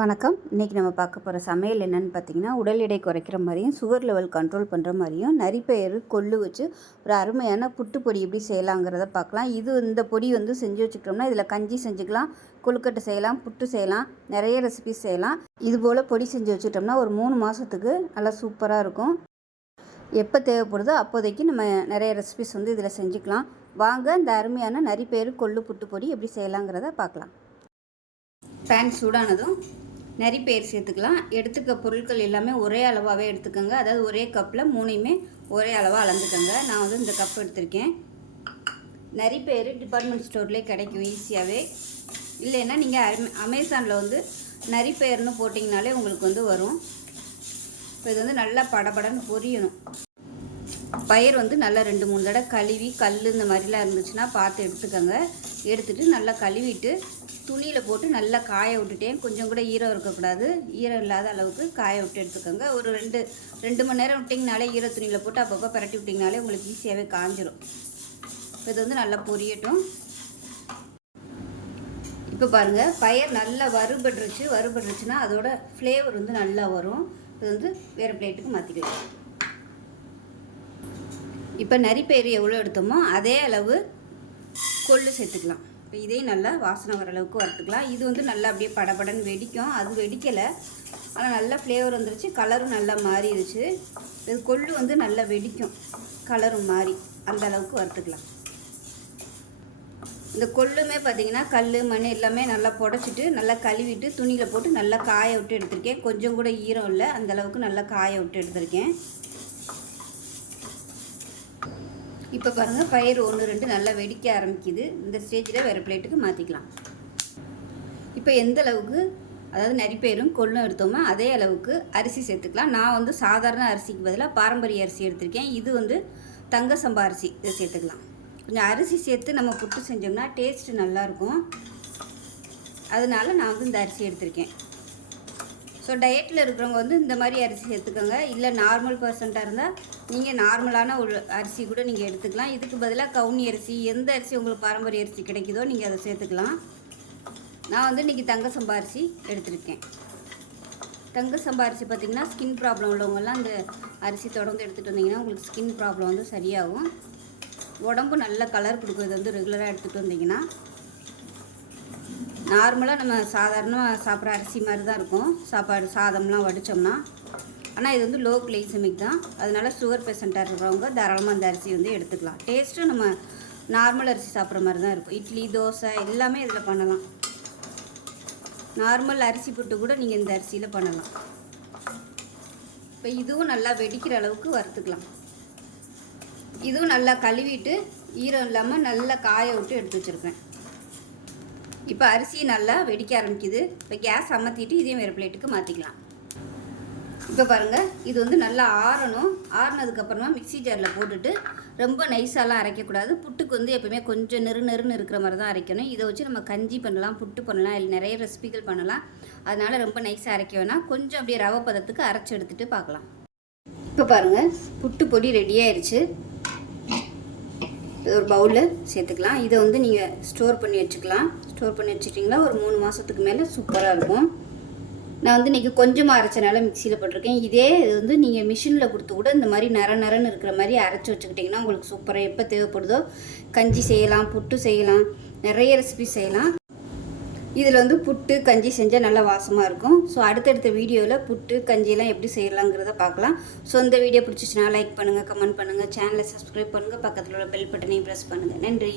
வணக்கம். இன்றைக்கி நம்ம பார்க்க போகிற சமையல் என்னென்னு பார்த்தீங்கன்னா உடல் எடை குறைக்கிற மாதிரியும் சுகர் லெவல் கண்ட்ரோல் பண்ணுற மாதிரியும் நரிப்பயிறு கொள்ளு வச்சு ஒரு அருமையான புட்டு பொடி எப்படி செய்யலாங்கிறத பார்க்கலாம். இது இந்த பொடி வந்து செஞ்சு வச்சுக்கிட்டோம்னா இதில் கஞ்சி செஞ்சுக்கலாம் கொழுக்கட்டை செய்யலாம் புட்டு செய்யலாம் நிறைய ரெசிபிஸ் செய்யலாம். இது போல் பொடி செஞ்சு வச்சுட்டோம்னா ஒரு மூணு மாதத்துக்கு நல்லா சூப்பராக இருக்கும். எப்போ தேவைப்படுதோ அப்போதைக்கு நம்ம நிறைய ரெசிபிஸ் வந்து இதில் செஞ்சுக்கலாம். வாங்க இந்த அருமையான நரிப்பயிறு கொள்ளு புட்டு பொடி எப்படி செய்யலாங்கிறத பார்க்கலாம். பேன் சூடானதும் நரிப்பயிர் சேர்த்துக்கலாம். எடுத்துக்க பொருட்கள் எல்லாமே ஒரே அளவாகவே எடுத்துக்கோங்க. அதாவது ஒரே கப்பில் மூணையுமே ஒரே அளவாக அளந்துக்கோங்க. நான் வந்து இந்த கப் எடுத்திருக்கேன். நரிப்பயிர் டிபார்ட்மெண்ட் ஸ்டோர்லேயே கிடைக்கும் ஈஸியாகவே இல்லைன்னா நீங்கள் அமேசானில் வந்து நரிப்பயிர்னு போட்டிங்கனாலே உங்களுக்கு வந்து வரும். இப்போ இது வந்து நல்லா படபடன்னு பொரியணும். பயிர் வந்து நல்லா ரெண்டு மூணு தடவை கழுவி கல் இந்த மாதிரிலாம் இருந்துச்சுன்னா பார்த்து எடுத்துக்கோங்க. எடுத்துகிட்டு நல்லா கழுவிட்டு துணியில் போட்டு நல்லா காய விட்டுட்டேன். கொஞ்சம் கூட ஈரம் இருக்கக்கூடாது. ஈரம் இல்லாத அளவுக்கு காய விட்டு எடுத்துக்கோங்க. ஒரு ரெண்டு ரெண்டு மணி நேரம் விட்டிங்கனாலே ஈர துணியில் போட்டு அப்பப்போ பரட்டி விட்டிங்கனாலே உங்களுக்கு ஈஸியாகவே காஞ்சிரும். இது வந்து நல்லா பொரியட்டும். இப்போ பாருங்கள் பயிர் நல்லா வறுபட்டுருச்சு. வறுபட்டுருச்சுன்னா அதோட ஃப்ளேவர் வந்து நல்லா வரும். இது வந்து வேறு பிளேட்டுக்கு மாற்றிக்கலாம் இப்போ நரிப்பயிறு எவ்வளோ எடுத்தோமோ அதே அளவு கொள்ளு சேர்த்துக்கலாம். இப்போ இதையும் நல்லா வாசனை வர அளவுக்கு வறுத்துக்கலாம். இது வந்து நல்லா அப்படியே படபடன்னு வெடிக்கும். அது வெடிக்கலை. ஆனால் நல்லா ஃப்ளேவர் வந்துருச்சு. கலரும் நல்லா மாறிடுச்சு. இது கொள்ளு வந்து நல்லா வெடிக்கும். கலரும் மாறி அந்த அளவுக்கு வறுத்துக்கலாம். இந்த கொள்ளுமே பார்த்தீங்கன்னா கல் மண் எல்லாமே நல்லா புடச்சிட்டு நல்லா கழுவிட்டு துணியில் போட்டு நல்லா காய விட்டு எடுத்திருக்கேன். கொஞ்சம் கூட ஈரம் இல்லை. அந்தளவுக்கு நல்லா காய விட்டு எடுத்திருக்கேன். இப்போ பாருங்கள் பயிர் ஒன்று ரெண்டு நல்லா வெடிக்க ஆரம்பிக்குது. இந்த ஸ்டேஜில் வேறு பிளேட்டுக்கு மாற்றிக்கலாம் இப்போ எந்த அளவுக்கு அதாவது நரிப்பயிரும் கொள்ளும் எடுத்தோமோ அதே அளவுக்கு அரிசி சேர்த்துக்கலாம். நான் வந்து சாதாரண அரிசிக்கு பதிலாக பாரம்பரிய அரிசி எடுத்திருக்கேன். இது வந்து தங்க சம்பா அரிசி இதை சேர்த்துக்கலாம். கொஞ்சம் அரிசி சேர்த்து நம்ம புட்டு செஞ்சோம்னா டேஸ்ட்டு நல்லாயிருக்கும். அதனால நான் வந்து இந்த அரிசி எடுத்திருக்கேன். ஸோ டயட்டில் இருக்கிறவங்க வந்து இந்த மாதிரி அரிசி சேர்த்துக்கோங்க. இல்லை நார்மல் பர்சண்ட்டாக இருந்தால் நீங்கள் நார்மலான ஒரு அரிசி கூட நீங்கள் எடுத்துக்கலாம். இதுக்கு பதிலாக கவுனி அரிசி எந்த அரிசி உங்களுக்கு பாரம்பரிய அரிசி கிடைக்குதோ நீங்கள் அதை சேர்த்துக்கலாம். நான் வந்து இன்றைக்கி தங்க சம்பா அரிசி எடுத்திருக்கேன். தங்க சம்பா அரிசி பார்த்திங்கன்னா ஸ்கின் ப்ராப்ளம் உள்ளவங்கெல்லாம் அந்த அரிசி தொடர்ந்து எடுத்துகிட்டு வந்தீங்கன்னா உங்களுக்கு ஸ்கின் ப்ராப்ளம் வந்து சரியாகும். உடம்பு நல்ல கலர் கொடுக்குறது வந்து ரெகுலராக எடுத்துகிட்டு வந்தீங்கன்னா நார்மலாக நம்ம சாதாரணமாக சாப்பிட்ற அரிசி மாதிரி தான் இருக்கும். சாப்பாடு சாதம்லாம் வடித்தோம்னா ஆனால் இது வந்து லோ கிளைசமிக் தான். அதனால் சுகர் பேஷண்ட்டாக இருக்கிறவங்க தாராளமாக அந்த அரிசி வந்து எடுத்துக்கலாம். டேஸ்ட்டும் நம்ம நார்மல் அரிசி சாப்பிட்ற மாதிரி தான் இருக்கும். இட்லி தோசை எல்லாமே இதில் பண்ணலாம். நார்மல் அரிசி புட்டு கூட நீங்கள் இந்த அரிசியில் பண்ணலாம். இப்போ இதுவும் நல்லா வெடிக்கிற அளவுக்கு வறுத்துக்கலாம். இதுவும் நல்லா கழுவிட்டு ஈரம் இல்லாமல் நல்லா காய விட்டு எடுத்து வச்சுருப்பேன் இப்போ அரிசி நல்லா வெடிக்க ஆரம்பிக்குது. இப்போ கேஸ் அமர்த்திட்டு இதையும் வேறு பிளேட்டுக்கு மாற்றிக்கலாம் இப்போ பாருங்கள் இது வந்து நல்லா ஆறணும். ஆறுனதுக்கப்புறமா மிக்சி ஜாரில் போட்டுட்டு ரொம்ப நைஸாலாம் அரைக்கக்கூடாது. புட்டுக்கு வந்து எப்பவுமே கொஞ்சம் நெரு நெருன்னு இருக்கிற மாதிரி தான் அரைக்கணும். இதை வச்சு நம்ம கஞ்சி பண்ணலாம் புட்டு பண்ணலாம் இல்லை நிறைய ரெசிபிகள் பண்ணலாம். அதனால் ரொம்ப நைஸாக அரைக்க வேணாம். கொஞ்சம் அப்படியே ரவை பதத்துக்கு அரைச்சி எடுத்துகிட்டு பார்க்கலாம். இப்போ பாருங்கள் புட்டு பொடி ரெடி ஆயிடுச்சு ஒரு பவுலில் சேர்த்துக்கலாம். இதை வந்து நீங்கள் ஸ்டோர் பண்ணி வச்சுக்கலாம். ஸ்டோர் பண்ணி வச்சுட்டிங்களா ஒரு மூணு மாதத்துக்கு மேலே சூப்பராக இருக்கும். நான் வந்து இன்றைக்கி கொஞ்சமாக அரைச்சனால மிக்சியில் போட்டிருக்கேன். இதே இது வந்து நீங்கள் மிஷினில் கொடுத்து கூட இந்த மாதிரி நர நரன்னு இருக்கிற மாதிரி அரைச்சி வச்சுக்கிட்டிங்கன்னா உங்களுக்கு சூப்பராக எப்போ தேவைப்படுதோ கஞ்சி செய்யலாம் புட்டு செய்யலாம் நிறைய ரெசிபி செய்யலாம். இதில் வந்து புட்டு கஞ்சி செஞ்சால் நல்லா வாசமாக இருக்கும். ஸோ அடுத்தடுத்த வீடியோவில் புட்டு கஞ்சியெல்லாம் எப்படி செய்யலாங்கிறத பார்க்கலாம். ஸோ இந்த வீடியோ பிடிச்சிச்சுன்னா லைக் பண்ணுங்கள் கமெண்ட் பண்ணுங்கள் சேனலை சப்ஸ்கிரைப் பண்ணுங்கள் பக்கத்தில் உள்ள பெல் பட்டனையும் ப்ரெஸ் பண்ணுங்கள் நன்றி.